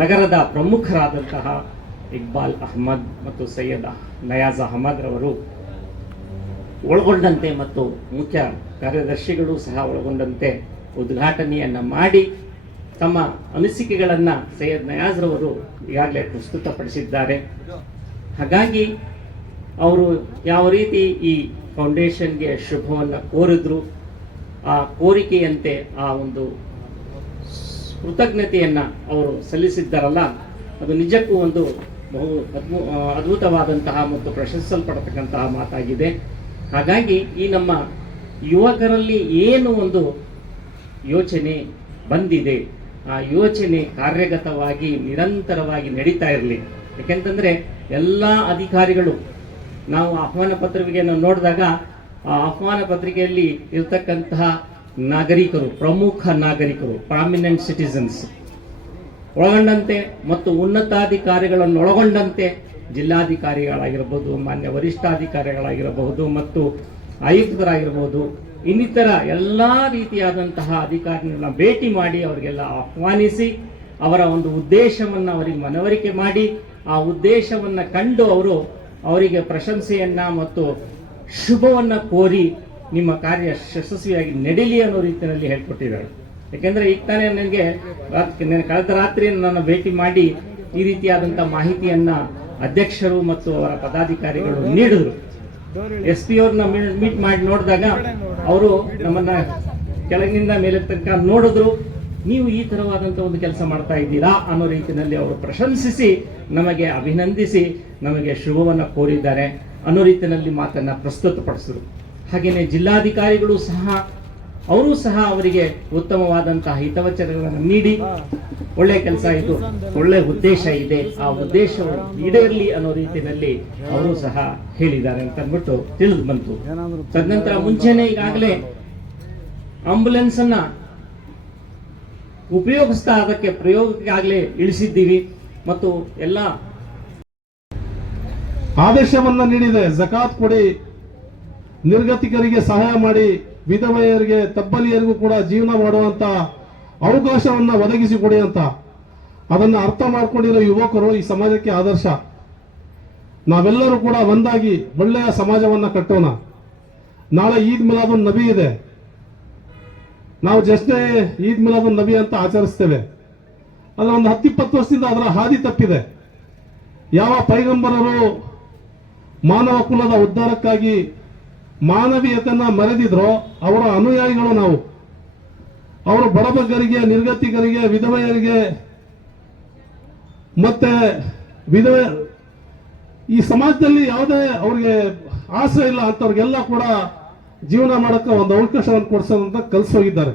ನಗರದ ಪ್ರಮುಖರಾದಂತಹ ಇಕ್ಬಾಲ್ ಅಹಮದ್ ಮತ್ತು ಸೈಯದ್ ನಯಾಜ್ ಅಹಮದ್ ರವರು ಒಳಗೊಂಡಂತೆ ಮತ್ತು ಮುಖ್ಯ ಕಾರ್ಯದರ್ಶಿಗಳು ಸಹ ಒಳಗೊಂಡಂತೆ ಉದ್ಘಾಟನೆಯನ್ನ ಮಾಡಿ ತಮ್ಮ ಅನಿಸಿಕೆಗಳನ್ನು ಸೈಯದ್ ನಯಾಜ್ ರವರು ಈಗಾಗಲೇ ಪ್ರಸ್ತುತಪಡಿಸಿದ್ದಾರೆ. ಹಾಗಾಗಿ ಅವರು ಯಾವ ರೀತಿ ಈ ಫೌಂಡೇಶನ್ಗೆ ಶುಭವನ್ನು ಕೋರಿದ್ರು, ಆ ಕೋರಿಕೆಯಂತೆ ಆ ಒಂದು ಕೃತಜ್ಞತೆಯನ್ನ ಅವರು ಸಲ್ಲಿಸಿದ್ದಾರಲ್ಲ, ಅದು ನಿಜಕ್ಕೂ ಒಂದು ಬಹು ಅದ್ಭುತವಾದಂತಹ ಮತ್ತು ಪ್ರಶಂಸಲ್ಪಡತಕ್ಕಂತಹ ಮಾತಾಗಿದೆ. ಹಾಗಾಗಿ ಈ ನಮ್ಮ ಯುವಕರಲ್ಲಿ ಏನು ಒಂದು ಯೋಚನೆ ಬಂದಿದೆ, ಆ ಯೋಚನೆ ಕಾರ್ಯಗತವಾಗಿ ನಿರಂತರವಾಗಿ ನಡೀತಾ ಇರಲಿ. ಯಾಕೆಂತಂದ್ರೆ ಎಲ್ಲ ಅಧಿಕಾರಿಗಳು, ನಾವು ಆಹ್ವಾನ ಪತ್ರಿಕೆಯನ್ನು ನೋಡಿದಾಗ ಆ ಆಹ್ವಾನ ಪತ್ರಿಕೆಯಲ್ಲಿ ಇರತಕ್ಕಂತಹ ನಾಗರಿಕರು, ಪ್ರಮುಖ ನಾಗರಿಕರು, ಪ್ರಾಮಿನೆಂಟ್ ಸಿಟಿಸನ್ಸ್ ಒಳಗೊಂಡಂತೆ ಮತ್ತು ಉನ್ನತಾಧಿಕಾರಿಗಳನ್ನು ಒಳಗೊಂಡಂತೆ ಜಿಲ್ಲಾಧಿಕಾರಿಗಳಾಗಿರಬಹುದು, ಮಾನ್ಯ ವರಿಷ್ಠಾಧಿಕಾರಿಗಳಾಗಿರಬಹುದು ಮತ್ತು ಆಯುಕ್ತರಾಗಿರಬಹುದು, ಇನ್ನಿತರ ಎಲ್ಲ ರೀತಿಯಾದಂತಹ ಅಧಿಕಾರಿಗಳನ್ನ ಭೇಟಿ ಮಾಡಿ ಅವರಿಗೆಲ್ಲ ಆಹ್ವಾನಿಸಿ ಅವರ ಒಂದು ಉದ್ದೇಶವನ್ನು ಅವರಿಗೆ ಮನವರಿಕೆ ಮಾಡಿ ಆ ಉದ್ದೇಶವನ್ನು ಕಂಡು ಅವರಿಗೆ ಪ್ರಶಂಸೆಯನ್ನ ಮತ್ತು ಶುಭವನ್ನ ಕೋರಿ ನಿಮ್ಮ ಕಾರ್ಯ ಯಶಸ್ವಿಯಾಗಿ ನಡೀಲಿ ಅನ್ನೋ ರೀತಿಯಲ್ಲಿ ಹೇಳ್ಕೊಟ್ಟಿದ್ದಾರೆ. ಯಾಕೆಂದ್ರೆ ಈಗ ತಾನೇ ನನಗೆ ಕಳೆದ ರಾತ್ರಿ ನನ್ನ ಭೇಟಿ ಮಾಡಿ ಈ ರೀತಿಯಾದಂಥ ಮಾಹಿತಿಯನ್ನ ಅಧ್ಯಕ್ಷರು ಮತ್ತು ಅವರ ಪದಾಧಿಕಾರಿಗಳು ನೀಡಿದ್ರು. SP ಅವ್ರನ್ನ ಮೀಟ್ ಮಾಡಿ ನೋಡಿದಾಗ ಅವರು ನಮ್ಮನ್ನ ಕೆಳಗಿನಿಂದ ಮೇಲೆ ತನಕ ನೋಡಿದ್ರು. ನೀವು ಈ ತರವಾದಂಥ ಒಂದು ಕೆಲಸ ಮಾಡ್ತಾ ಇದ್ದೀರಾ ಅನ್ನೋ ರೀತಿಯಲ್ಲಿ ಅವರು ಪ್ರಶಂಸಿಸಿ ನಮಗೆ ಅಭಿನಂದಿಸಿ ನಮಗೆ ಶುಭವನ್ನ ಕೋರಿದ್ದಾರೆ ಅನ್ನೋ ರೀತಿಯಲ್ಲಿ ಮಾತನ್ನ ಪ್ರಸ್ತುತಪಡಿಸಿದ್ರು. ಹಾಗೇನೆ ಜಿಲ್ಲಾಧಿಕಾರಿಗಳು ಸಹ ಅವರು ಸಹ ಅವರಿಗೆ ಉತ್ತಮವಾದಂತಹ ಹಿತವಚನಗಳನ್ನು ನೀಡಿ ಒಳ್ಳೆ ಕೆಲಸ ಇದು, ಒಳ್ಳೆ ಉದ್ದೇಶ ಇದೆ, ಆ ಉದ್ದೇಶವು ಈಡೇರಲಿ ಅನ್ನೋ ರೀತಿಯಲ್ಲಿ ಅವರು ಸಹ ಹೇಳಿದ್ದಾರೆ ಅಂತ ಅಂದ್ಬಿಟ್ಟು ತಿಳಿದು ಬಂತು. ತದನಂತರ ಮುಂಚೆನೆ ಈಗಾಗಲೇ ಆಂಬುಲೆನ್ಸ್ ಅನ್ನ ಉಪಯೋಗಿಸ್ತಾ ಅದಕ್ಕೆ ಪ್ರಯೋಗಕ್ಕಾಗಲೇ ಇಳಿಸಿದ್ದೀವಿ ಮತ್ತು ಎಲ್ಲ ಆದೇಶವನ್ನ ನೀಡಿದೆ. ಜಕಾತ್ ಕೊಡಿ, ನಿರ್ಗತಿಕರಿಗೆ ಸಹಾಯ ಮಾಡಿ, ವಿಧವೆಯರಿಗೆ, ತಬ್ಬಲಿಯರಿಗೂ ಕೂಡ ಜೀವನ ಮಾಡುವಂತ ಅವಕಾಶವನ್ನ ಒದಗಿಸಿಕೊಡಿ ಅಂತ. ಅದನ್ನ ಅರ್ಥ ಮಾಡ್ಕೊಂಡಿರೋ ಯುವಕರು ಈ ಸಮಾಜಕ್ಕೆ ಆದರ್ಶ. ನಾವೆಲ್ಲರೂ ಕೂಡ ಒಂದಾಗಿ ಒಳ್ಳೆಯ ಸಮಾಜವನ್ನ ಕಟ್ಟೋಣ. ನಾಳೆ ಈದ್ ಮಿಲಾದುನ್ ನಬಿ ಇದೆ. ನಾವು ಜಸ್ಟ್ ಈದ್ ಮಿಲಾದುನ್ ನಬಿ ಅಂತ ಆಚರಿಸ್ತೇವೆ. ಅದರ ಒಂದು 10-20 ವರ್ಷದಿಂದ ಅದರ ಹಾದಿ ತಪ್ಪಿದೆ. ಯಾವ ಪೈಗಂಬರರು ಮಾನವ ಕುಲದ ಉದ್ಧಾರಕ್ಕಾಗಿ ಮಾನವೀಯತೆಯನ್ನ ಮರೆದಿದ್ರೋ ಅವರ ಅನುಯಾಯಿಗಳು ನಾವು. ಅವರು ಬಡಬಗ್ಗರಿಗೆ, ನಿರ್ಗತಿಕರಿಗೆ, ವಿಧವೆಯರಿಗೆ ಮತ್ತೆ ಈ ಸಮಾಜದಲ್ಲಿ ಯಾವುದೇ ಅವ್ರಿಗೆ ಆಸರೆ ಇಲ್ಲ ಅಂತವ್ರಿಗೆಲ್ಲ ಕೂಡ ಜೀವನ ಮಾಡಕ್ಕೆ ಒಂದು ಅವಕಾಶವನ್ನು ಕೊಡಿಸೋದಂತ ಕಲಿಸೋಗಿದ್ದಾರೆ.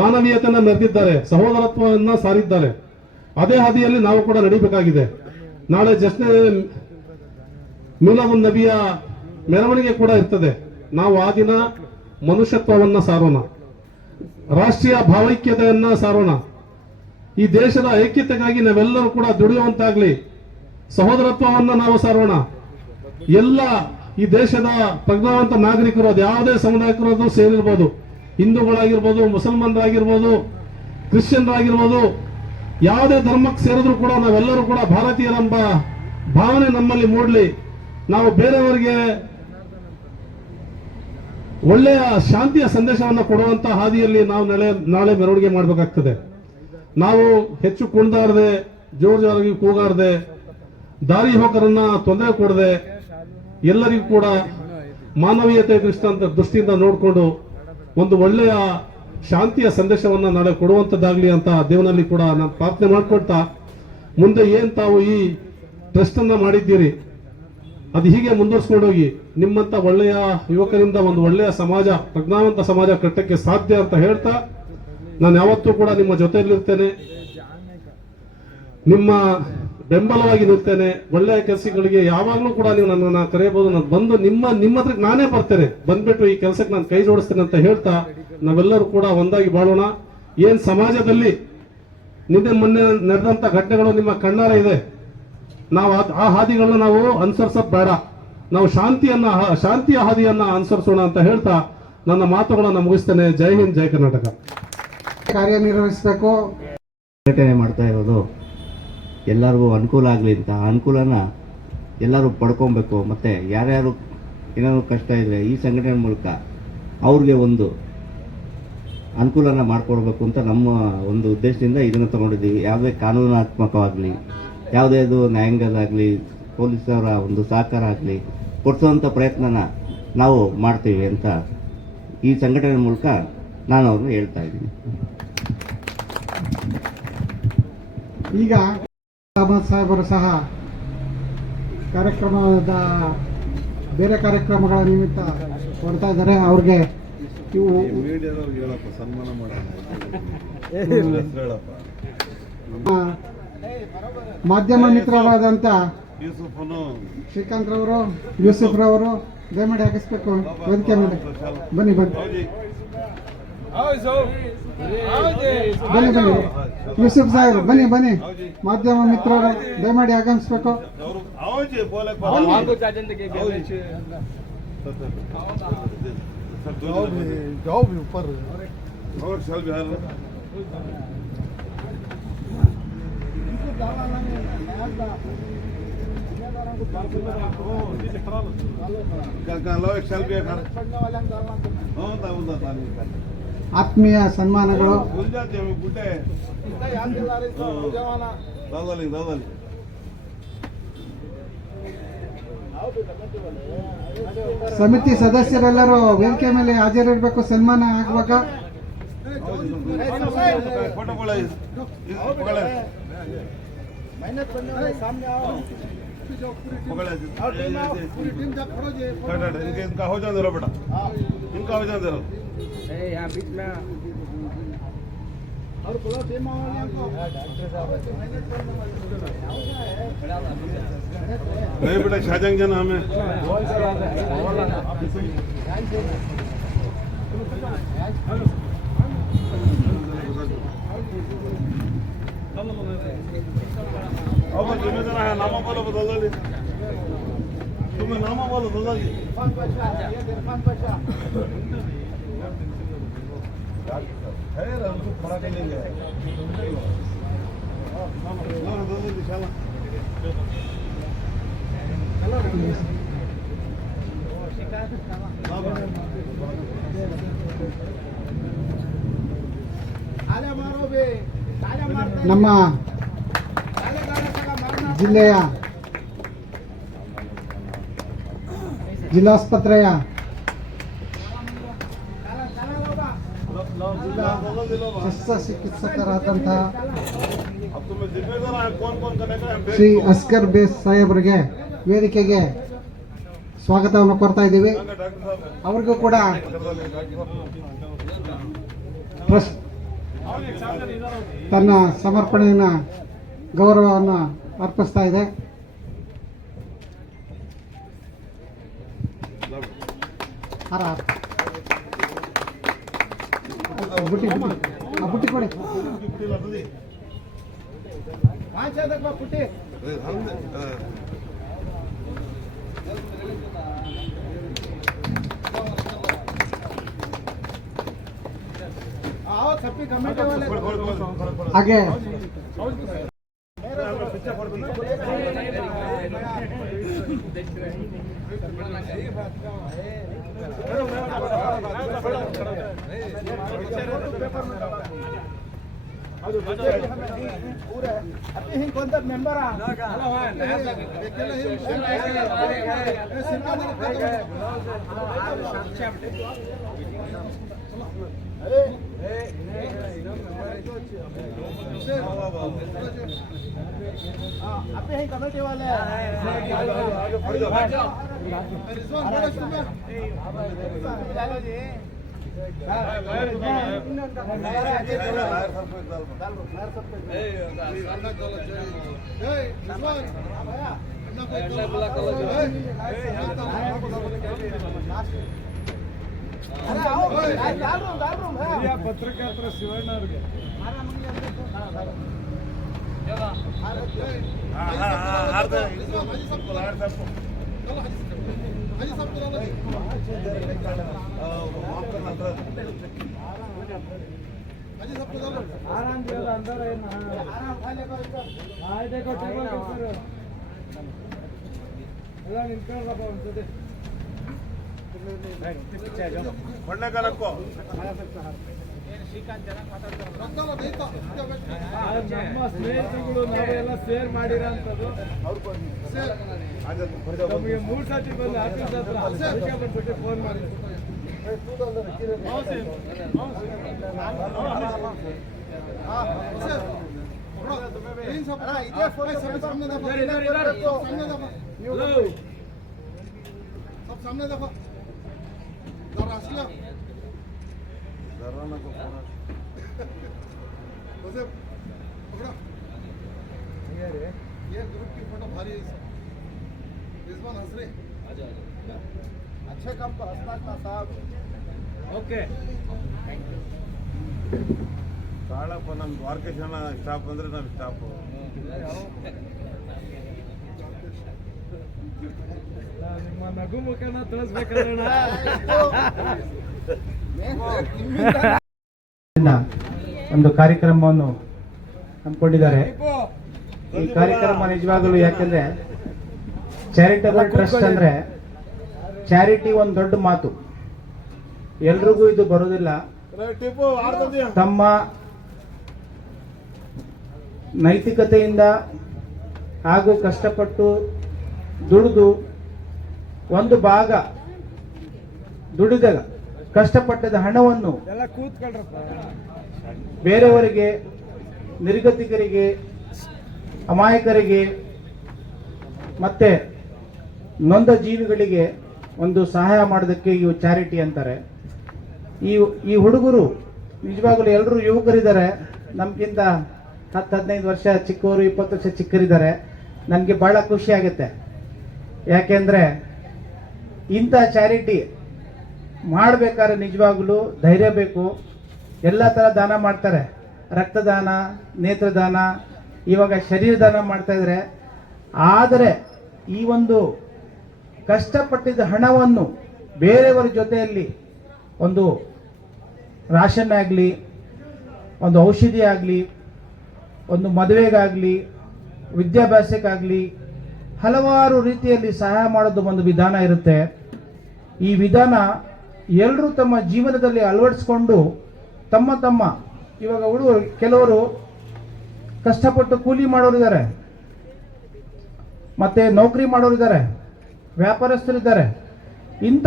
ಮಾನವೀಯತೆಯನ್ನ ಮೆರೆದಿದ್ದಾರೆ, ಸಹೋದರತ್ವವನ್ನ ಸಾರಿದ್ದಾರೆ. ಅದೇ ಹಾದಿಯಲ್ಲಿ ನಾವು ಕೂಡ ನಡೀಬೇಕಾಗಿದೆ. ನಾಳೆ ಜಸ್ಟ್ ಮಿಲಾದುನ್ ನಬಿಯ ಮೆರವಣಿಗೆ ಕೂಡ ಇರ್ತದೆ. ನಾವು ಆ ದಿನ ಮನುಷ್ಯತ್ವವನ್ನ ಸಾರೋಣ, ರಾಷ್ಟ್ರೀಯ ಭಾವೈಕ್ಯತೆಯನ್ನ ಸಾರೋಣ. ಈ ದೇಶದ ಐಕ್ಯತೆಗಾಗಿ ನಾವೆಲ್ಲರೂ ಕೂಡ ದುಡಿಯುವಂತಾಗ್ಲಿ. ಸಹೋದರತ್ವವನ್ನ ನಾವು ಸಾರೋಣ. ಎಲ್ಲ ಈ ದೇಶದ ಪ್ರಜ್ಞಾವಂತ ನಾಗರಿಕರು, ಅದು ಯಾವುದೇ ಸಮುದಾಯಕ್ಕೂ ಸೇರಿರ್ಬೋದು, ಹಿಂದೂಗಳಾಗಿರ್ಬೋದು, ಮುಸಲ್ಮಾನರಾಗಿರ್ಬೋದು, ಕ್ರಿಶ್ಚಿಯನ್ರಾಗಿರ್ಬೋದು, ಯಾವುದೇ ಧರ್ಮಕ್ಕೆ ಸೇರಿದ್ರು ಕೂಡ ನಾವೆಲ್ಲರೂ ಕೂಡ ಭಾರತೀಯರೆಂಬ ಭಾವನೆ ನಮ್ಮಲ್ಲಿ ಮೂಡಲಿ. ನಾವು ಬೇರೆಯವರಿಗೆ ಒಳ್ಳೆಯ ಶಾಂತಿಯ ಸಂದೇಶವನ್ನು ಕೊಡುವಂತ ಹಾದಿಯಲ್ಲಿ ನಾವು ನಾಳೆ ಮೆರವಣಿಗೆ ಮಾಡಬೇಕಾಗ್ತದೆ. ನಾವು ಹೆಚ್ಚು ಕುಣಿದಾಡದೆ, ಜೋರಾಗಿ ಕೂಗಾಡದೆ, ದಾರಿ ಹೋಕರನ್ನ ತೊಂದರೆ ಕೊಡದೆ, ಎಲ್ಲರಿಗೂ ಕೂಡ ಮಾನವೀಯತೆ ದೃಷ್ಟಿಯಿಂದ ನೋಡಿಕೊಂಡು ಒಂದು ಒಳ್ಳೆಯ ಶಾಂತಿಯ ಸಂದೇಶವನ್ನ ನಾಳೆ ಕೊಡುವಂತದ್ದಾಗ್ಲಿ ಅಂತ ದೇವನಲ್ಲಿ ಕೂಡ ನಾನು ಪ್ರಾರ್ಥನೆ ಮಾಡ್ಕೊಳ್ತಾ, ಮುಂದೆ ಏನ್ ತಾವು ಈ ಟ್ರಸ್ಟ್ ಅನ್ನ ಮಾಡಿದ್ದೀರಿ ಅದು ಹೀಗೆ ಮುಂದುವರಿಸ್ಕೊಂಡೋಗಿ ನಿಮ್ಮಂತ ಒಳ್ಳೆಯ ಯುವಕರಿಂದ ಒಂದು ಒಳ್ಳೆಯ ಸಮಾಜ, ಪ್ರಜ್ಞಾವಂತ ಸಮಾಜ ಕಟ್ಟಕ್ಕೆ ಸಾಧ್ಯ ಅಂತ ಹೇಳ್ತಾ, ನಾನು ಯಾವತ್ತೂ ಕೂಡ ನಿಮ್ಮ ಜೊತೆಯಲ್ಲಿರ್ತೇನೆ, ನಿಮ್ಮ ಬೆಂಬಲವಾಗಿ ನಿಲ್ತೇನೆ. ಒಳ್ಳೆಯ ಕೆಲಸಗಳಿಗೆ ಯಾವಾಗಲೂ ಕೂಡ ನೀವು ನನ್ನನ್ನು ಕರೆಯಬಹುದು. ನಾನು ಬಂದು ನಿಮ್ಮ ಹತ್ರ ನಾನೇ ಬರ್ತೇನೆ, ಬಂದ್ಬಿಟ್ಟು ಈ ಕೆಲಸಕ್ಕೆ ನಾನು ಕೈ ಜೋಡಿಸ್ತೇನೆ ಅಂತ ಹೇಳ್ತಾ, ನಾವೆಲ್ಲರೂ ಕೂಡ ಒಂದಾಗಿ ಬಾಳೋಣ. ಏನ್ ಸಮಾಜದಲ್ಲಿ ನಿನ್ನೆ ಮೊನ್ನೆ ನಡೆದಂತ ಘಟನೆಗಳು ನಿಮ್ಮ ಕಣ್ಣಾರ ಇದೆ. ನಾವು ಆ ಹಾದಿಗಳನ್ನ ನಾವು ಅನುಸರಿಸೋದು ಬೇಡ, ನಾವು ಶಾಂತಿಯ ಹಾದಿಯನ್ನ ಅನುಸರಿಸೋಣ ಅಂತ ಹೇಳ್ತಾ ನನ್ನ ಮಾತುಗಳನ್ನ ಮುಗಿಸ್ತೇನೆ. ಜೈ ಹಿಂದ್, ಜೈ ಕರ್ನಾಟಕ. ಕಾರ್ಯನಿರ್ವಹಿಸಬೇಕು. ಸಂಘಟನೆ ಮಾಡ್ತಾ ಇರೋದು ಎಲ್ಲರಿಗೂ ಅನುಕೂಲ ಆಗಲಿ ಅಂತ, ಅನುಕೂಲನ ಎಲ್ಲರೂ ಪಡ್ಕೊಬೇಕು. ಮತ್ತು ಯಾರ್ಯಾರು ಏನಾದ್ರು ಕಷ್ಟ ಇದ್ದರೆ ಈ ಸಂಘಟನೆ ಮೂಲಕ ಅವ್ರಿಗೆ ಒಂದು ಅನುಕೂಲನ ಮಾಡಿಕೊಡ್ಬೇಕು ಅಂತ ನಮ್ಮ ಒಂದು ಉದ್ದೇಶದಿಂದ ಇದನ್ನು ತಗೊಂಡಿದ್ದೀವಿ. ಯಾವುದೇ ಕಾನೂನಾತ್ಮಕವಾಗಲಿ, ಯಾವುದೇ ನ್ಯಾಯಾಂಗದಾಗಲಿ, ಪೊಲೀಸರ ಒಂದು ಸಹಕಾರ ಆಗಲಿ ಕೊಡಿಸುವಂಥ ಪ್ರಯತ್ನನ ನಾವು ಮಾಡ್ತೀವಿ ಅಂತ ಈ ಸಂಘಟನೆ ಮೂಲಕ ನಾನು ಅವ್ರನ್ನ ಹೇಳ್ತಾ ಇದ್ದೀನಿ. ಈಗ ಅಹಮದ್ ಸಾಹೇಬರು ಸಹ ಕಾರ್ಯಕ್ರಮದ ಬೇರೆ ಕಾರ್ಯಕ್ರಮಗಳ ನಿಮಿತ್ತ ಹೊರಡ್ತಾ ಇದ್ದಾರೆ. ಅವ್ರಿಗೆ ಇವು ಮಾಧ್ಯಮ ಮಿತ್ರರಾದಂಥ ಶ್ರೀಕಾಂತ್ ರವರು, ಯೂಸುಫ್ ರವರು ದಯಮಾಡಿ ಹಾಕಿಸ್ಬೇಕು ವೇದಿಕೆ ಮೇಲೆ. ಬನ್ನಿ ಯೂಸುಫ್ ಸಾಹೇಬ್ ಬನ್ನಿ. ಮಾಧ್ಯಮ ಮಿತ್ರರು ದಯಮಾಡಿ ಆಗಮಿಸ್ಬೇಕು. ಆತ್ಮೀಯ ಸನ್ಮಾನಗಳು. ಸಮಿತಿ ಸದಸ್ಯರೆಲ್ಲರೂ ವೇದಿಕೆ ಮೇಲೆ ಹಾಜರಿರಬೇಕು. ಸನ್ಮಾನ ಆಗುವಾಗ इनका हो जाने दो बेटा, इनका हो जाने दो। यहाँ बीच में और बोलो टीम नहीं बेटा, शाहजंग जाना हमें। अब जिम्मेदार है, नामा बोलो बदल दो, तुम्हें नामा बोलो बदल दो। खैर हमको खड़ा कर लेंगे। ನಮ್ಮ ಜಿಲ್ಲೆಯ ಜಿಲ್ಲಾಸ್ಪತ್ರೆಯ ಶಸ್ತ್ರಚಿಕಿತ್ಸಕರಾದಂತಹ ಶ್ರೀ ಅಸ್ಗರ್ ಬೇಸ್ ಸಾಹೇಬರಿಗೆ ವೇದಿಕೆಗೆ ಸ್ವಾಗತವನ್ನು ಕೋರ್ತಾ ಇದ್ದೀವಿ. ಅವ್ರಿಗೂ ಕೂಡ ಟ್ರಸ್ಟ್ ತನ್ನ ಸಮರ್ಪಣೆಯನ್ನು, ಗೌರವವನ್ನು ಅರ್ಪಿಸ್ತಾ ಇದೆ. ಬುಟ್ಟಿ ಕೊಡಿ. ಹಾಗೆ ಪತ್ರಕರ್ತರ ಶಿವಣ್ಣ ಅವ್ರಿಗೆ आराम दिया अंदर है ना आए देखो टेबल के ऊपर ಎಲ್ಲ ನಿಂತ್ಕೊಳ್ಳಪ್ಪ ಒಂದ್ಸತಿ ಒಳ್ಳೆ ಕಾಲಕ್ಕೋ ನಮ್ಮ ಸ್ನೇಹಿತರುಗಳು ನಾವೆಲ್ಲ ಶೇರ್ ಮಾಡಿರೋಂಥದ್ದು ನಮಗೆ 3 ಸತಿ ಬಂದು ಆಫೀಸ್ ಹತ್ರ ಅದಕ್ಕೆ ಬಂದ್ಬಿಟ್ಟು ಫೋನ್ ಮಾಡಿ सामने दफा ये ग्रुप की फोटो भारी है रिजवान हंस रहे अच्छे काम को हंसना साहब ಓಕೆ ಕಾಳಪ್ಪ ನಮ್ಮ ದ್ವಾರಕೇಶ್ ಅಣ್ಣ ಸ್ಟಾಪ್ ಅಂದ್ರೆ ನಾವು ಸ್ಟಾಪ್ ನಿಮ್ಮ ನಗು ಮುಖನ ತೋರಿಸ್ಬೇಕಣ್ಣ ಒಂದು ಕಾರ್ಯಕ್ರಮವನ್ನು ಹಮ್ಮಿಕೊಂಡಿದ್ದಾರೆ. ಈ ಕಾರ್ಯಕ್ರಮ ನಿಜವಾಗಲೂ ಯಾಕೆಂದ್ರೆ ಚಾರಿಟಬಲ್ ಟ್ರಸ್ಟ್ ಅಂದ್ರೆ ಚಾರಿಟಿ ಒಂದು ದೊಡ್ಡ ಮಾತು. ಎಲ್ರಿಗೂ ಇದು ಬರೋದಿಲ್ಲ. ತಮ್ಮ ನೈತಿಕತೆಯಿಂದ ಹಾಗೂ ಕಷ್ಟಪಟ್ಟು ದುಡಿದು ಒಂದು ಭಾಗ ದುಡಿದ ಕಷ್ಟಪಟ್ಟದ ಹಣವನ್ನು ಎಲ್ಲ ಕೂತ್ಕೊಳ್ರಪ್ಪ ಬೇರೆಯವರಿಗೆ, ನಿರ್ಗತಿಕರಿಗೆ, ಅಮಾಯಕರಿಗೆ ಮತ್ತೆ ನೊಂದ ಜೀವಿಗಳಿಗೆ ಒಂದು ಸಹಾಯ ಮಾಡೋದಕ್ಕೆ ಇವು ಚಾರಿಟಿ ಅಂತಾರೆ. ಈ ಹುಡುಗರು ನಿಜವಾಗಲೂ ಎಲ್ಲರೂ ಯುವಕರಿದ್ದಾರೆ. ನಮ್ಗಿಂತ 10-15 ವರ್ಷ ಚಿಕ್ಕವರು, 20 ವರ್ಷ ಚಿಕ್ಕರಿದ್ದಾರೆ. ನನಗೆ ಬಹಳ ಖುಷಿ ಆಗುತ್ತೆ. ಯಾಕೆಂದ್ರೆ ಇಂಥ ಚಾರಿಟಿ ಮಾಡಬೇಕಾದ್ರೆ ನಿಜವಾಗಲೂ ಧೈರ್ಯ ಬೇಕು. ಎಲ್ಲ ಥರ ದಾನ ಮಾಡ್ತಾರೆ. ರಕ್ತದಾನ, ನೇತ್ರದಾನ, ಇವಾಗ ಶರೀರ ದಾನ ಮಾಡ್ತಾ ಇದ್ದಾರೆ. ಆದರೆ ಈ ಒಂದು ಕಷ್ಟಪಟ್ಟಿದ್ದ ಹಣವನ್ನು ಬೇರೆಯವರ ಜೊತೆಯಲ್ಲಿ ಒಂದು ರಾಷನ್ ಆಗಲಿ, ಒಂದು ಔಷಧಿ ಆಗಲಿ, ಒಂದು ಮದುವೆಗಾಗಲಿ, ವಿದ್ಯಾಭ್ಯಾಸಕ್ಕಾಗಲಿ ಹಲವಾರು ರೀತಿಯಲ್ಲಿ ಸಹಾಯ ಮಾಡೋದು ಒಂದು ವಿಧಾನ ಇರುತ್ತೆ. ಈ ವಿಧಾನ ಎಲ್ಲರೂ ತಮ್ಮ ಜೀವನದಲ್ಲಿ ಅಳವಡಿಸ್ಕೊಂಡು ತಮ್ಮ ಇವಾಗ ಹುಡುಗರು ಕೆಲವರು ಕಷ್ಟಪಟ್ಟು ಕೂಲಿ ಮಾಡೋರಿದ್ದಾರೆ, ಮತ್ತೆ ನೌಕರಿ ಮಾಡೋರಿದ್ದಾರೆ, ವ್ಯಾಪಾರಸ್ಥರಿದ್ದಾರೆ. ಇಂಥ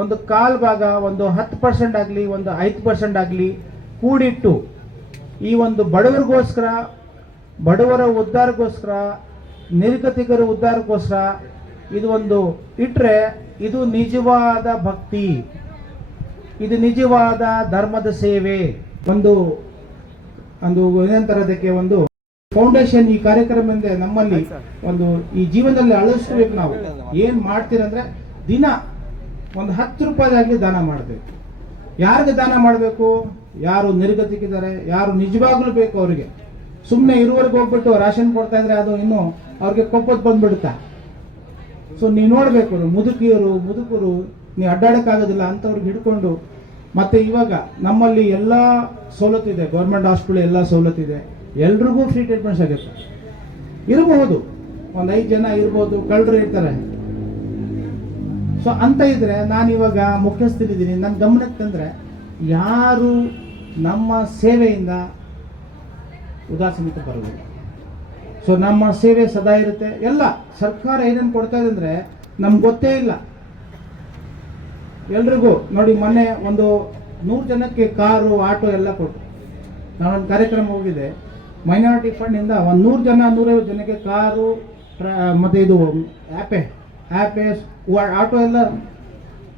ಒಂದು ಕಾಲ್ ಭಾಗ, ಒಂದು 10% ಆಗಲಿ, ಒಂದು 5% ಆಗಲಿ ಕೂಡಿಟ್ಟು ಈ ಒಂದು ಬಡವರಿಗೋಸ್ಕರ, ಬಡವರ ಉದ್ಧಾರಕ್ಕೋಸ್ಕರ, ನಿರ್ಗತಿಕರ ಉದ್ಧಾರಕ್ಕೋಸ್ಕರ ಇದು ಒಂದು ಇಟ್ರೆ ಇದು ನಿಜವಾದ ಭಕ್ತಿ, ಇದು ನಿಜವಾದ ಧರ್ಮದ ಸೇವೆ. ಒಂದು ಏನಂತಾರದಕ್ಕೆ ಒಂದು ಫೌಂಡೇಶನ್ ಈ ಕಾರ್ಯಕ್ರಮದಿಂದ ನಮ್ಮಲ್ಲಿ ಒಂದು ಈ ಜೀವನದಲ್ಲಿ ಅಳವಡಿಸ್ಬೇಕು. ನಾವು ಏನ್ ಮಾಡ್ತೀರಂದ್ರೆ ದಿನ ಒಂದು 10 ರೂಪಾಯಿದಾಗಲಿ ದಾನ ಮಾಡಬೇಕು. ಯಾರಿಗೆ ದಾನ ಮಾಡಬೇಕು? ಯಾರು ನಿರ್ಗತಿಕಿದ್ದಾರೆ, ಯಾರು ನಿಜವಾಗ್ಲೂ ಬೇಕು ಅವರಿಗೆ. ಸುಮ್ಮನೆ ಇರುವವರೆಗೆ ಹೋಗ್ಬಿಟ್ಟು ರಾಷನ್ ಕೊಡ್ತಾ ಇದ್ರೆ ಅದು ಇನ್ನು ಅವ್ರಿಗೆ ಕೊಪ್ಪದ್ ಬಂದ್ಬಿಡುತ್ತಾ. ಸೊ ನೀವು ನೋಡ್ಬೇಕು, ಮುದುಕರು ನೀವು ಅಡ್ಡಾಡಕ್ಕಾಗೋದಿಲ್ಲ ಅಂತವ್ರಿಗೆ ಹಿಡ್ಕೊಂಡು ಮತ್ತು ಇವಾಗ ನಮ್ಮಲ್ಲಿ ಎಲ್ಲ ಸವಲತ್ತಿದೆ, ಗೌರ್ಮೆಂಟ್ ಹಾಸ್ಪಿಟಲ್ ಎಲ್ಲ ಸವಲತ್ತಿದೆ, ಎಲ್ರಿಗೂ ಫ್ರೀ ಟ್ರೀಟ್ಮೆಂಟ್ಸ್ ಆಗುತ್ತೆ. ಇರಬಹುದು, ಒಂದು 5 ಜನ ಇರ್ಬೋದು, ಕಳ್ಳರು ಇರ್ತಾರೆ. ಸೊ ಅಂತ ಇದ್ರೆ ನಾನಿವಾಗ ಮುಖ್ಯಸ್ಥರಿದ್ದೀನಿ, ನನ್ನ ಗಮನಕ್ಕೆ ತಂದರೆ ಯಾರು ನಮ್ಮ ಸೇವೆಯಿಂದ ಉದಾಸೀನತೆ ಬರಬೇಕು. ಸೊ ನಮ್ಮ ಸೇವೆ ಸದಾ ಇರುತ್ತೆ. ಎಲ್ಲ ಸರ್ಕಾರ ಏನೇನು ಕೊಡ್ತಾ ಇದೆ ಅಂದರೆ ನಮ್ಗೆ ಗೊತ್ತೇ ಇಲ್ಲ. ಎಲ್ರಿಗೂ ನೋಡಿ, ಮೊನ್ನೆ ಒಂದು 100 ಜನಕ್ಕೆ ಕಾರು, ಆಟೋ ಎಲ್ಲ ಕೊಟ್ಟು ನಾನೊಂದು ಕಾರ್ಯಕ್ರಮ ಹೋಗಿದೆ. ಮೈನಾರಿಟಿ ಫಂಡಿಂದ ಒಂದು 100 ಜನ 150 ಜನಕ್ಕೆ ಕಾರು ಮತ್ತು ಇದು ಆ್ಯಪೆ ಆಟೋ ಎಲ್ಲ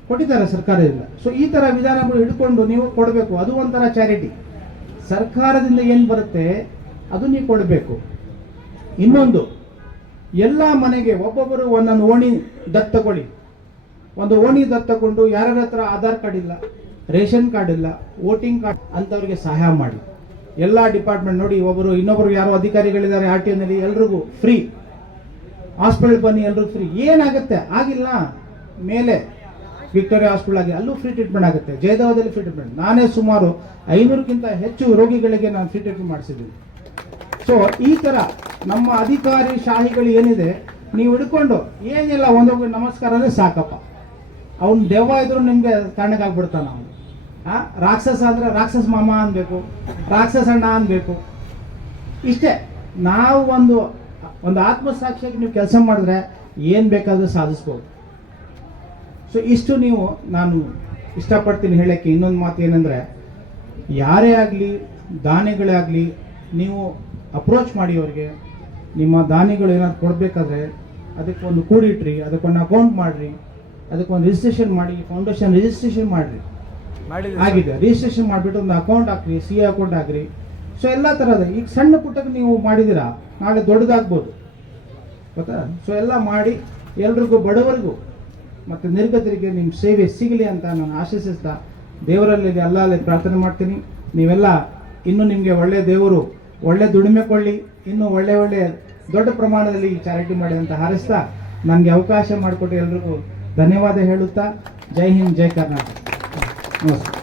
ಕೊಟ್ಟಿದ್ದಾರೆ ಸರ್ಕಾರದಿಂದ. ಸೊ ಈ ಥರ ವಿಧಾನಗಳು ಹಿಡ್ಕೊಂಡು ನೀವು ಕೊಡಬೇಕು. ಅದು ಒಂಥರ ಚಾರಿಟಿ. ಸರ್ಕಾರದಿಂದ ಏನು ಬರುತ್ತೆ ಅದು ನೀವು ಕೊಡಬೇಕು. ಇನ್ನೊಂದು, ಎಲ್ಲ ಮನೆಗೆ ಒಬ್ಬೊಬ್ಬರು ಒಂದೊಂದು ಓಣಿ ದತ್ತು ತಗೊಳ್ಳಿ. ಒಂದು ಓಣಿ ದತ್ತು ತಗೊಂಡು ಯಾರ್ಯಾರ ಹತ್ರ ಆಧಾರ್ ಕಾರ್ಡ್ ಇಲ್ಲ, ರೇಷನ್ ಕಾರ್ಡ್ ಇಲ್ಲ, ವೋಟಿಂಗ್ ಕಾರ್ಡ್ ಅಂಥವ್ರಿಗೆ ಸಹಾಯ ಮಾಡಿ. ಎಲ್ಲ ಡಿಪಾರ್ಟ್ಮೆಂಟ್ ನೋಡಿ, ಒಬ್ಬರು ಇನ್ನೊಬ್ಬರು ಯಾರೋ ಅಧಿಕಾರಿಗಳಿದ್ದಾರೆ RTOನಲ್ಲಿ, ಎಲ್ರಿಗೂ ಫ್ರೀ. ಹಾಸ್ಪಿಟಲ್ ಬನ್ನಿ, ಎಲ್ರಿಗೂ ಫ್ರೀ. ಏನಾಗುತ್ತೆ ಆಗಿಲ್ಲ, ಮೇಲೆ ವಿಕ್ಟೋರಿಯಾ ಹಾಸ್ಪಿಟಲ್ ಆಗಿ ಅಲ್ಲೂ ಫ್ರೀ ಟ್ರೀಟ್ಮೆಂಟ್ ಆಗುತ್ತೆ. ಜಯದೇವದಲ್ಲಿ ಫ್ರೀ ಟ್ರೀಟ್ಮೆಂಟ್. ನಾನೇ ಸುಮಾರು 500ಕ್ಕಿಂತ ಹೆಚ್ಚು ರೋಗಿಗಳಿಗೆ ನಾನು ಫ್ರೀ ಟ್ರೀಟ್ಮೆಂಟ್ ಮಾಡಿಸಿದ್ದೀನಿ. ಸೊ ಈ ಥರ ನಮ್ಮ ಅಧಿಕಾರಿ ಶಾಹಿಗಳು ಏನಿದೆ, ನೀವು ಹಿಡ್ಕೊಂಡು ಏನಿಲ್ಲ, ಒಂದೊಬ್ಬರು ನಮಸ್ಕಾರ ಅಂದರೆ ಸಾಕಪ್ಪ. ಅವ್ನು ದೆವ್ವ ಇದ್ರು ನಿಮಗೆ ತಣ್ಣಗಾಗ್ಬಿಡ್ತಾನ. ಅವನು ರಾಕ್ಷಸ ಅಂದರೆ ರಾಕ್ಷಸ ಮಾಮ ಅನ್ಬೇಕು, ರಾಕ್ಷಸ ಅಣ್ಣ ಅನ್ಬೇಕು. ಇಷ್ಟೇ. ನಾವು ಒಂದು ಆತ್ಮಸಾಕ್ಷಿಯಾಗಿ ನೀವು ಕೆಲಸ ಮಾಡಿದ್ರೆ ಏನು ಬೇಕಾದರೂ ಸಾಧಿಸ್ಬೋದು. ಸೊ ಇಷ್ಟು ನೀವು ನಾನು ಇಷ್ಟಪಡ್ತೀನಿ ಹೇಳೋಕ್ಕೆ. ಇನ್ನೊಂದು ಮಾತು ಏನಂದರೆ, ಯಾರೇ ಆಗಲಿ, ದಾನಿಗಳೇ ಆಗಲಿ, ನೀವು ಅಪ್ರೋಚ್ ಮಾಡಿ ಅವ್ರಿಗೆ. ನಿಮ್ಮ ದಾನಿಗಳು ಏನಾದ್ರು ಕೊಡಬೇಕಾದ್ರೆ ಅದಕ್ಕೊಂದು ಕೂಡಿಟ್ರಿ, ಅದಕ್ಕೊಂದು ಅಕೌಂಟ್ ಮಾಡಿರಿ, ಅದಕ್ಕೊಂದು ರಿಜಿಸ್ಟ್ರೇಷನ್ ಮಾಡಿ, ಫೌಂಡೇಶನ್ ರಿಜಿಸ್ಟ್ರೇಷನ್ ಮಾಡಿರಿ. ಆಗಿದೆ, ರಿಜಿಸ್ಟ್ರೇಷನ್ ಮಾಡಿಬಿಟ್ಟು ಒಂದು ಅಕೌಂಟ್ ಹಾಕ್ರಿ, CA ಅಕೌಂಟ್ ಹಾಕ್ರಿ. ಸೊ ಎಲ್ಲ ಥರದ ಈಗ ಸಣ್ಣ ಪುಟ್ಟಕ್ಕೆ ನೀವು ಮಾಡಿದ್ದೀರಾ, ನಾಳೆ ದೊಡ್ಡದಾಗ್ಬೋದು, ಗೊತ್ತಾ? ಸೊ ಎಲ್ಲ ಮಾಡಿ ಎಲ್ರಿಗೂ, ಬಡವರಿಗೂ ಮತ್ತು ನಿರ್ಗತರಿಗೆ ನಿಮ್ಮ ಸೇವೆ ಸಿಗಲಿ ಅಂತ ನಾನು ಆಶಿಸ್ತಾ ದೇವರಲ್ಲಿ ಅಲ್ಲಲ್ಲಿ ಪ್ರಾರ್ಥನೆ ಮಾಡ್ತೀನಿ. ನೀವೆಲ್ಲ ಇನ್ನೂ ನಿಮಗೆ ಒಳ್ಳೆಯ ದೇವರು ಒಳ್ಳೆ ದುಡಿಮೆ ಕೊಳ್ಳಿ, ಇನ್ನೂ ಒಳ್ಳೆ ದೊಡ್ಡ ಪ್ರಮಾಣದಲ್ಲಿ ಚಾರಿಟಿ ಮಾಡಿ ಅಂತ ಹಾರೈಸ್ತಾ ನನಗೆ ಅವಕಾಶ ಮಾಡಿಕೊಟ್ಟು ಎಲ್ರಿಗೂ ಧನ್ಯವಾದ ಹೇಳುತ್ತಾ, ಜೈ ಹಿಂದ್, ಜೈ ಕರ್ನಾಟಕ. ನಮಸ್ಕಾರ.